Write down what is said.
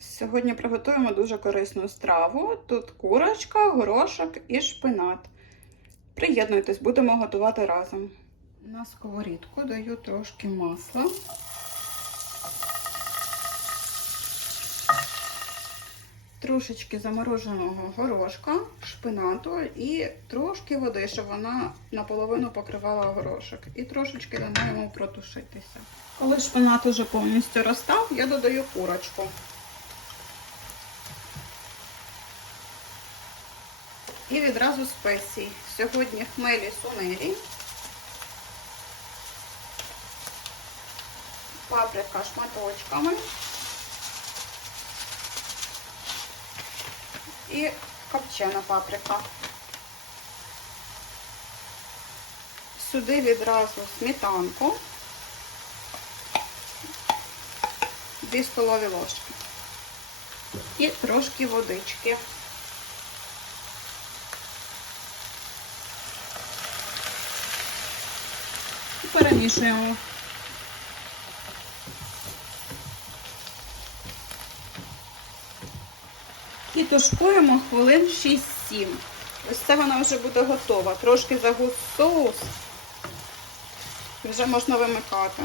Сьогодні приготуємо дуже корисну страву. Тут курочка, горошок і шпинат. Приєднуйтесь, будемо готувати разом. На сковорідку даю трошки масла. Трошечки замороженого горошка, шпинату і трошки води, щоб вона наполовину покривала горошок. І трошечки дамо йому протушитися. Коли шпинат уже повністю розстав, я додаю курочку. І відразу спеції. Сьогодні хмелі сунелі, паприка шматочками і копчена паприка. Сюди відразу сметанку, 2 столові ложки і трошки водички. Перемішуємо. І тушкуємо хвилин 6-7. Ось це вона вже буде готова. Трошки загуз соус. Вже можна вимикати.